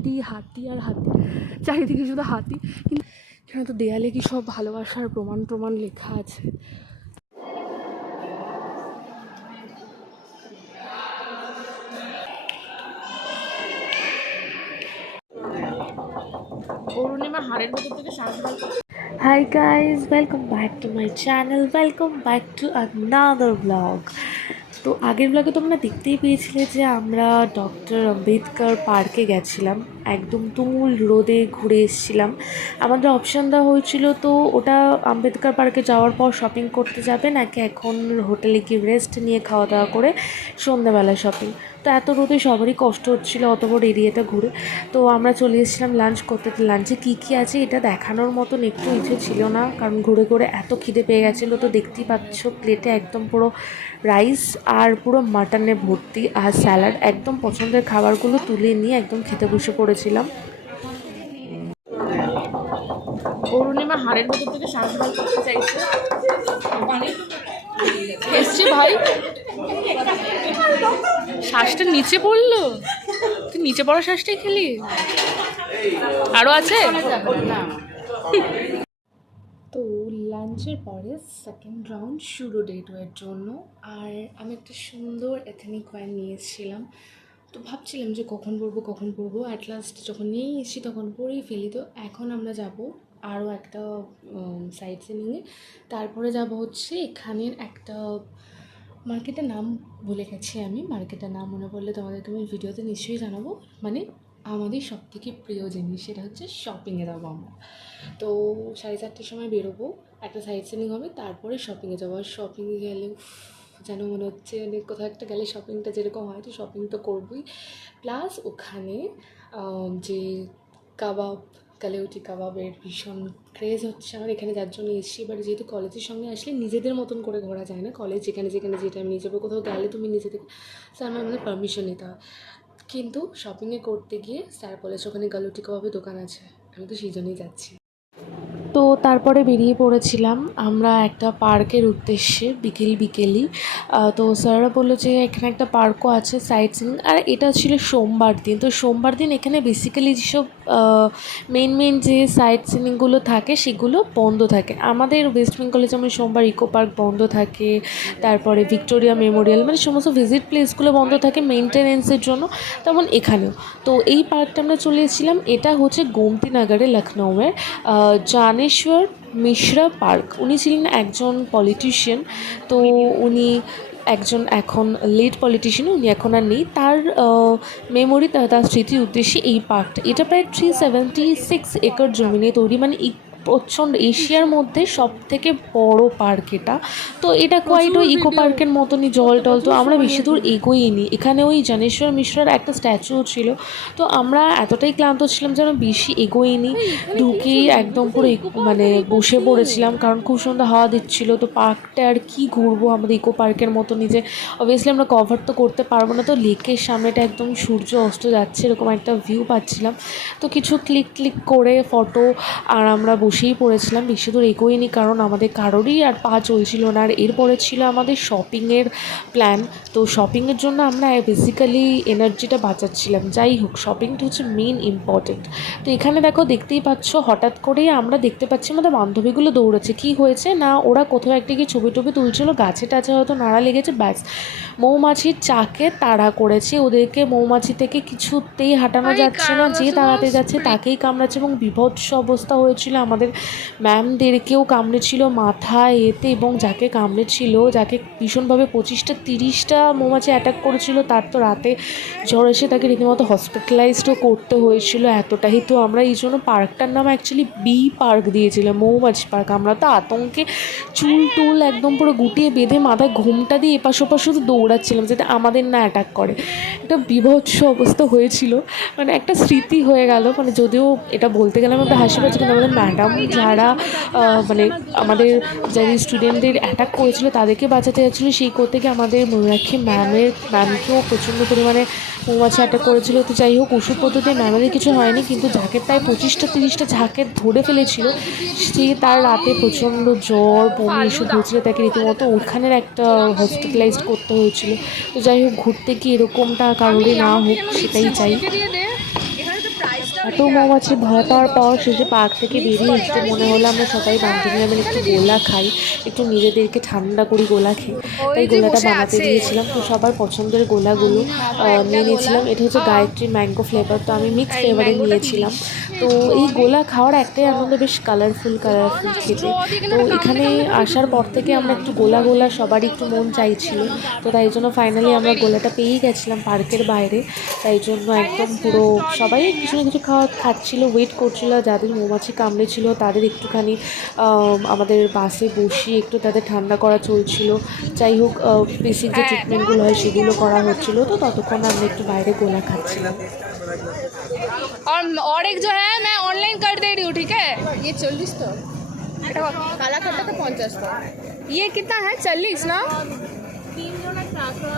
হাতি হাতি আর হাতি চারিদিকে শুধু হাতি কিন্তু এখানে তো দেয়ালে কি সব ভালোবাসার প্রমাণ প্রমাণ লেখা আছে অরুণিমা হাড়ের ভেতর থেকে শ্বাস বার করে Hi guys, to my channel. Welcome back to another vlog. তো আগের ব্লগে তোমরা দেখতেই পেয়েছিলে যে আমরা ডক্টর আম্বেদকর পার্কে গেছিলাম। একদম তুমুল রোদে ঘুরে এসেছিলাম। আমাদের অপশান দেওয়া হয়েছিল তো ওটা আম্বেদকর পার্কে যাওয়ার পর শপিং করতে যাবে, নাকি এখন হোটেলে গিয়ে রেস্ট নিয়ে খাওয়া দাওয়া করে সন্ধ্যাবেলা শপিং তো এত রোদে সবারই কষ্ট হচ্ছিল অত বড় এরিয়াটা ঘুরে। তো আমরা চলে এসেছিলাম লাঞ্চ করতে। তো লাঞ্চে কী কী আছে এটা দেখানোর মতন একটু ইচ্ছে ছিল না, কারণ ঘুরে ঘুরে এত খিদে পেয়ে গেছিল। তো দেখতেই পাচ্ছ প্লেটে একদম পুরো রাইস আর পুরো মাটনে ভর্তি। আর স্যালাড একদম পছন্দের খাবারগুলো তুলে নিয়ে একদম খেতে বসে পড়েছিলাম অরুণিমা হাড়ের ভেতর থেকে শ্বাস করতে চাইছে। এসছে ভাই। শ্বাসটা নিচে পড়ল? তুই নিচে পড়া শ্বাসটাই খেলি। আরও আছে? তো লাঞ্চের পরে সেকেন্ড রাউন্ড শুরু ডে টুয়ের জন্য। আর আমি একটা সুন্দর এথেনিক ওয়াইন নিয়েছিলাম তো ভাবছিলাম যে কখন পড়ব কখন পড়ব অ্যাট লাস্ট যখন নিয়েই এসেছি তখন পড়েই ফেলি। তো এখন আমরা যাব আরও একটা সাইড সিনিংয়ে তারপরে যাব হচ্ছে এখানের একটা মার্কেটের নাম ভুলে গেছি আমি। মার্কেটের নাম মনে পড়লে তোমাদেরকে আমি ভিডিওতে নিশ্চয়ই জানাব। মানে আমাদের সব থেকে প্রিয় জিনিস সেটা হচ্ছে শপিংয়ে যাব আমরা। তো সাড়ে চারটের সময় বেরোবো, একটা সাইড সিনিং হবে, তারপরে শপিংয়ে যাব। আর শপিংয়ে গেলে যেন মনে হচ্ছে মানে কোথাও একটা গেলে শপিংটা যেরকম হয় তো শপিং তো করবোই। প্লাস ওখানে যে কাবাব, কালেউটি কাবাবের ভীষণ ক্রেজ হচ্ছে আমার এখানে, যার জন্য এসেছি। এবার যেহেতু কলেজের সঙ্গে আসলে নিজেদের মতন করে ঘোরা যায় না। কলেজ যেখানে যেখানে যেটা আমি নিয়ে যাব, কোথাও গেলে তুমি নিজে থেকে স্যার আমার আমাদের পারমিশন নিতে হয় কিন্তু শপিংয়ে করতে গিয়ে স্যার বলেছে, ওখানে গালুটি কাবাবের দোকান আছে, আমি তো সেই জন্যই যাচ্ছি। তো তারপরে বেরিয়ে পড়েছিলাম আমরা একটা পার্কের উদ্দেশ্যে বিকেল বিকেলই। তো স্যাররা বলল যে এখানে একটা পার্কও আছে সাইট সিন আর এটা ছিল সোমবার দিন। তো সোমবার দিন এখানে বেসিক্যালি যেসব মেন মেন যে সাইট সিনিংগুলো থাকে সেগুলো বন্ধ থাকে। আমাদের ওয়েস্ট বেঙ্গলে যেমন সোমবার ইকো পার্ক বন্ধ থাকে তারপরে ভিক্টোরিয়া মেমোরিয়াল মানে সমস্ত ভিজিট প্লেসগুলো বন্ধ থাকে মেনটেনেন্সের জন্য তেমন এখানেও। তো এই পার্কটা আমরা চলে এসেছিলাম এটা হচ্ছে গোমতীনগরে লখনৌয়ের আহ, জানেশ্বর মিশ্রা পার্ক। উনি ছিলেন একজন পলিটিশিয়ান তো উনি একজন এখন লেট পলিটিশিয়ান উনি এখন আর নেই। তার মেমোরি তার স্মৃতির উদ্দেশ্যে এই পার্কটা। এটা প্রায় থ্রি সেভেন্টি সিক্স একর জমিনে তৈরি মানে প্রচণ্ড এশিয়ার মধ্যে সব থেকে বড় পার্ক এটা। তো এটা কোয়াইট ওই ইকো পার্কের মতনই জল টল তো আমরা বেশি দূর এগোইনি। এখানে ওই জানেশ্বর মিশ্রার একটা স্ট্যাচুও ছিল। তো আমরা এতটাই ক্লান্ত ছিলাম যেন বেশি এগোইনি। ঢুকেই একদম পুরো মানে বসে পড়েছিলাম কারণ খুব সুন্দর হাওয়া দিচ্ছিল। তো পার্কটা আর কি ঘুরবো আমাদের ইকো পার্কের মতনই যে অবভিয়াসলি আমরা কভার তো করতে পারব না। তো লেকের সামনেটা একদম সূর্য অস্ত যাচ্ছে এরকম একটা ভিউ পাচ্ছিলাম। তো কিছু ক্লিক ক্লিক করে ফটো আর আমরা বসেই পড়েছিলাম বেশি দূর এগোইনি কারণ আমাদের কারোরই আর পা চলছিল না। আর এরপরে ছিল আমাদের শপিংয়ের প্ল্যান তো শপিংয়ের জন্য আমরা বেসিক্যালি এনার্জিটা বাঁচাচ্ছিলাম। যাই হোক শপিংটা হচ্ছে মেন ইম্পর্টেন্ট তো এখানে দেখো দেখতেই পাচ্ছ হঠাৎ করেই আমরা দেখতে পাচ্ছি আমাদের বান্ধবীগুলো দৌড়াচ্ছে। কি হয়েছে না ওরা কোথাও একটা গিয়ে ছবি টবি তুলছিল গাছে টাছে হয়তো নাড়া লেগেছে ব্যাস। মৌমাছির চাকে তাড়া করেছে ওদেরকে। মৌমাছি থেকে কিছুতেই হাঁটানো যাচ্ছে না যে তাড়াতে যাচ্ছে তাকেই কামড়াচ্ছে এবং বিভৎস অবস্থা হয়েছিল আমাদের ম্যামদেরকেও কামড়েছিল মাথায় এতে এবং যাকে কামড়েছিল, যাকে ভীষণভাবে পঁচিশটা, তিরিশটা মৌমাছি অ্যাটাক করেছিল, তার তো রাতে জ্বর এসে তাকে রীতিমতো হসপিটালাইজডও করতে হয়েছিল। এতটাই তো আমরা এই জন্য পার্কটার নাম অ্যাকচুয়ালি বি পার্ক দিয়েছিলাম, মৌমাছি পার্ক আমরা তো আতঙ্কে চুল টুল একদম পুরো গুটিয়ে বেঁধে মাথায় ঘুমটা দিয়ে এপাশ ওপাশ শুধু দৌড়াচ্ছিলাম যাতে আমাদের না অ্যাটাক করে। একটা বিভৎস অবস্থা হয়েছিল। মানে একটা স্মৃতি হয়ে গেল। মানে যদিও এটা বলতে গেলে একটু হাসি পাচ্ছে, কিন্তু আমাদের ম্যাডাম যারা মানে আমাদের যারা স্টুডেন্টদের অ্যাটাক করেছিল, তাদেরকে বাঁচাতে যাচ্ছিল। সেই করতে গিয়ে আমাদের ময়ূরাক্ষী ম্যামের ম্যামকেও প্রচণ্ড পরিমাণে মৌমাছি অ্যাটাক করেছিল। তো যাই হোক, ওষুধ পদ্ধতি ম্যামের কিছু হয়নি, কিন্তু যাকে প্রায় পঁচিশটা, তিরিশটা ঝাঁকে ধরে ফেলেছিল। সে তার রাতে প্রচণ্ড জ্বর, বমি এসব হয়েছিল, তাকে রীতিমতো ওখানের একটা হসপিটালাইজড করতে হয়েছিল। তো যাই হোক, ঘুরতে গিয়ে এরকমটা কারোরই না হোক, সেটাই চাই দিয়ে দে এখানে তো প্রায় এত মৌমাছি ভয় পাওয়ার পর শেষে পার্ক থেকে বেরিয়ে এসে মনে হলো আমরা সবাই বান্ধবীরা মিলে একটু গোলা খাই, একটু নিজেদেরকে ঠান্ডা করি গোলা খেয়ে। তাই গোলাটা বানাতে দিয়েছিলাম তো সবার পছন্দের গোলাগুলো নিয়ে নিয়েছিলাম। এটা হচ্ছে গায়ত্রী ম্যাঙ্গো ফ্লেভার। তো আমি মিক্স ফ্লেভারে নিয়েছিলাম। তো এই গোলা খাওয়ার একটাই আনন্দ, বেশ কালারফুল কালারফুল খেতে। তো এখানে আসার পর থেকে আমরা একটু গোলা গোলা, সবারই একটু মন চাইছিল। তো তাই জন্য ফাইনালি আমরা গোলাটা পেয়েই গেছিলাম পার্কের বাইরে। তাই জন্য একদম পুরো সবাই কিছু না কিছু খাওয়া খাচ্ছিল ওয়েট করছিল যাদের মৌমাছি কামড়েছিল তাদের একটুখানি আম, আমাদের বাসে বসিয়ে একটু তাদের ঠান্ডা করা চলছিল যাই হোক বেসিক যে ট্রিটমেন্টগুলো হয় সেগুলো করা হচ্ছিল তো ততক্ষণ আমরা একটু বাইরে গোলা খাচ্ছিলাম और और एक जो है मैं ऑनलाइन कर दे रही हूँ ठीक है ये चल्लिस तो काला खट्टा तो पचास तो ये कितना है चालीस ना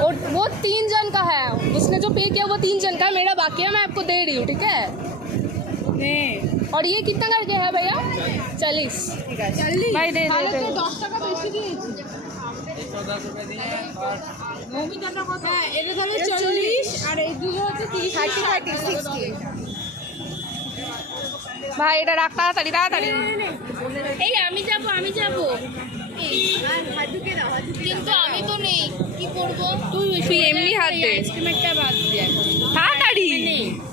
और वो तीन जन का है उसने जो पे किया वो तीन जन का है मेरा बाकी है मैं आपको दे रही हूँ ठीक है और ये कितना करके है भैया चालीस भाई दे दे, दे দশ টাকা বেশি দিয়েছি হ্যাঁ এটা তাহলে চল্লিশ আর এই দুটো হচ্ছে তিরিশ থার্টি থার্টি সিক্সটি ভাই এটা রাখ তাড়াতাড়ি তাড়াতাড়ি এই আমি যাব আমি যাব কিন্তু আমি তো নেই কি করব তুই তুই এমনি হাত দে আইসক্রিমটা বাদ দিয়ে তাড়াতাড়ি মাঝখানে একটু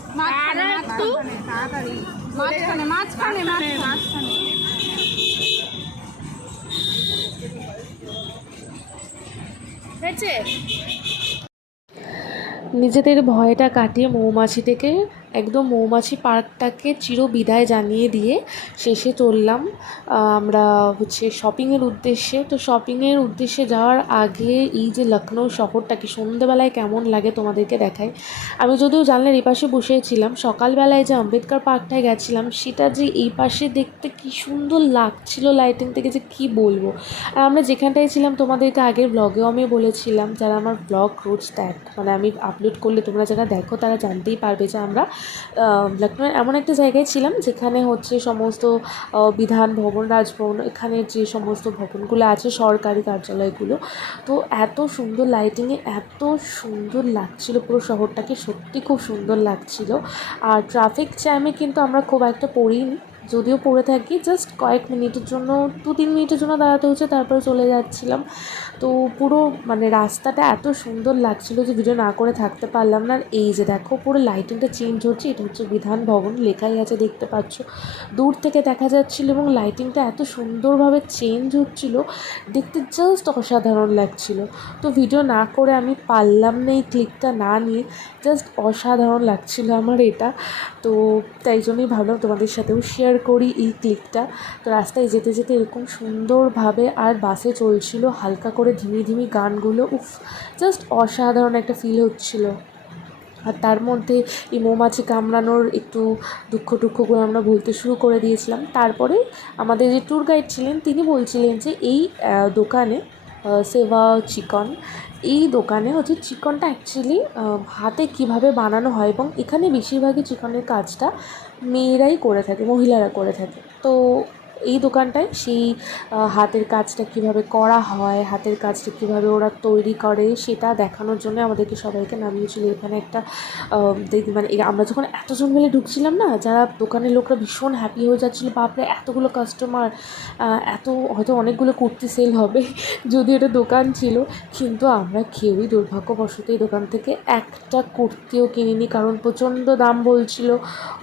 নিজেদের ভয়টা কাটিয়ে মৌমাছি থেকে একদম মৌমাছি পার্কটাকে চির বিদায় জানিয়ে দিয়ে শেষে চললাম। আমরা হচ্ছে শপিংয়ের উদ্দেশ্যে। তো শপিংয়ের উদ্দেশ্যে যাওয়ার আগে এই যে লখনৌ শহরটাকে সন্ধেবেলায় কেমন লাগে তোমাদেরকে দেখাই? আমি যদিও জানলার এই পাশে বসেছিলাম, সকালবেলায় যে আম্বেদকর পার্কটায় গেছিলাম, সেটা যে এই পাশে দেখতে কি সুন্দর লাগছিল লাইটিং থেকে যে কি বলব। আর আমরা যেখানটায় ছিলাম, তোমাদেরকে আগের ব্লগেও আমি বলেছিলাম, যারা আমার ব্লগ রোজ দেখ মানে আমি আপলোড করলে তোমরা যারা দেখো, তারা জানতেই পারবে যে আমরা লখনৌয়ের এমন একটা জায়গায় ছিলাম যেখানে হচ্ছে সমস্ত বিধান, ভবন, রাজভবন, এখানে যে সমস্ত ভবনগুলো আছে, সরকারি কার্যালয়গুলো, তো এত সুন্দর লাইটিংয়ে এত সুন্দর লাগছিল পুরো শহরটাকে, সত্যি খুব সুন্দর লাগছিল। আর ট্রাফিক জ্যামে কিন্তু আমরা খুব একটা পড়িনি। যদিও পড়ে থাকি জাস্ট কয়েক মিনিটের জন্য, দু তিন মিনিটের জন্য দাঁড়াতে হচ্ছে তারপরে চলে যাচ্ছিলাম। তো পুরো মানে রাস্তাটা এত সুন্দর লাগছিল যে ভিডিও না করে থাকতে পারলাম না। আর এই যে দেখো, পুরো লাইটিংটা চেঞ্জ হচ্ছে, এটা হচ্ছে বিধান ভবন, লেখাই আছে দেখতে পাচ্ছ। দূর থেকে দেখা যাচ্ছিল এবং লাইটিংটা এত সুন্দরভাবে চেঞ্জ হচ্ছিল, দেখতে জাস্ট অসাধারণ লাগছিল। তো ভিডিও না করে আমি পারলাম না এই ক্লিকটা না নিয়ে জাস্ট অসাধারণ লাগছিল আমার এটা। তো তাই জন্যই ভাবলাম তোমাদের সাথেও শেয়ার করি এই ক্লিকটা তো রাস্তায় যেতে যেতে এরকম সুন্দরভাবে আর বাসে চলছিল, হালকা করে ধিমি ধিমি গানগুলো, উফ জাস্ট অসাধারণ একটা ফিল হচ্ছিল। আর তার মধ্যে এই মৌমাছি কামড়ানোর একটু দুঃখ টুক্ষগুলো আমরা বলতে শুরু করে দিয়েছিলাম। তারপরে আমাদের যে ট্যুর গাইড ছিলেন, তিনি বলছিলেন যে এই দোকানে সেবা চিকন। এই দোকানে হচ্ছে চিকনটা অ্যাকচুয়ালি হাতে কীভাবে বানানো হয় এবং এখানে বেশিরভাগই চিকনের কাজটা মেয়েরাই করে থাকে, মহিলারা করে থাকে। তো এই দোকানটায় সেই হাতের কাজটা কীভাবে করা হয়, হাতের কাজটা কীভাবে ওরা তৈরি করে, সেটা দেখানোর জন্য আমাদেরকে সবাইকে নামিয়েছিল। এখানে একটা মানে আমরা যখন এতজন মিলে ঢুকছিলাম না, যারা দোকানের লোকরা ভীষণ হ্যাপি হয়ে যাচ্ছিল, বাপরে, এতগুলো কাস্টমার এত, হয়তো অনেকগুলো কুর্তি সেল হবে যদি এটা দোকান ছিল। কিন্তু আমরা কেউই দুর্ভাগ্যবশত এই দোকান থেকে একটা কুর্তিও কিনিনি, কারণ প্রচণ্ড দাম বলছিল।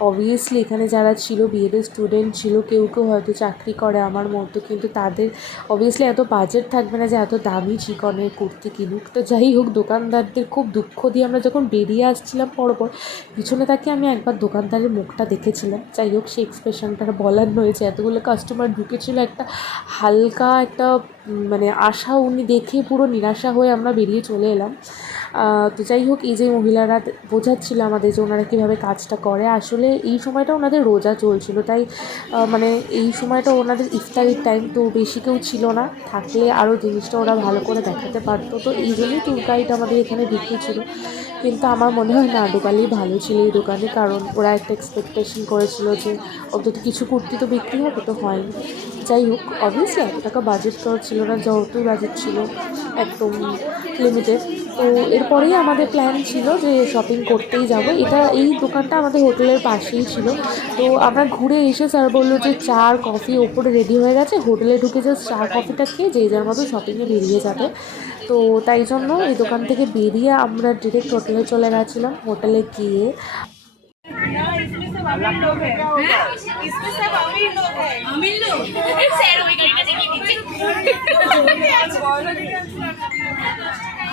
অবভিয়াসলি এখানে যারা ছিল বিএডের স্টুডেন্ট ছিল, কেউ কেউ হয়তো চাকরি করে আমার মতো, কিন্তু তাদের অবভিয়াসলি এত বাজেট থাকবে না যে এত দামি চিকনের কুর্তি কিনুক। তো যাই হোক, দোকানদারদের খুব দুঃখ দিয়ে আমরা যখন বেরিয়ে আসছিলাম পরপর, পিছনে তাকে আমি একবার দোকানদারের মুখটা দেখেছিলাম। যাই হোক সেই এক্সপ্রেশনটা বলার নয় যে এতগুলো কাস্টমার ঢুকেছিল একটা হালকা একটা মানে আশা উনি দেখে পুরো নিরাশা হয়ে আমরা বেরিয়ে চলে এলাম। তো যাই হোক, এই যে মহিলারা বোঝাচ্ছিল আমাদের যে ওনারা কীভাবে কাজটা করে, আসলে এই সময়টা ওনাদের রোজা চলছিল, তাই মানে এই সময়টা ওনাদের ইফতারির টাইম তো বেশি কেউ ছিল না, থাকলে আরও জিনিসটা ওরা ভালো করে দেখাতে পারতো, তো এই জন্যই ট্যুর গাইড আমাদের এখানে বিক্রি ছিল, কিন্তু আমার মনে হয় না ঢোকালেই ভালো ছিল এই দোকানে, কারণ ওরা একটা এক্সপেকটেশন করেছিল যে অন্তত কিছু কুর্তি তো বিক্রি হবে, তো হয়নি, যাই হোক অবভিয়াসলি এত টাকা বাজেট করা ছিল না, যতই বাজেট ছিল, একদম লিমিটেড তো এরপরেই আমাদের প্ল্যান ছিল যে শপিং করতেই যাব। এটা এই দোকানটা আমাদের হোটেলের পাশেই ছিল। তো আমরা ঘুরে এসে স্যার বলল যে চা আর কফি ওপরে রেডি হয়ে গেছে। হোটেলে ঢুকে জাস্ট চা কফিটা খেয়ে যে যার মতো শপিংয়ে বেরিয়ে যাবে। তো তাই জন্য এই দোকান থেকে বেরিয়ে আমরা ডিরেক্ট হোটেলে চলে গেছিলাম। হোটেলে গিয়ে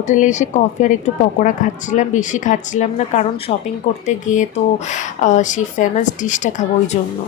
হোটেলে এসে কফি আর একটু পকোড়া খাচ্ছিলাম, বেশি খাচ্ছিলাম না, কারণ শপিং করতে গিয়ে তো সেই ফেমাস ডিশটা খাব ওই জন্য।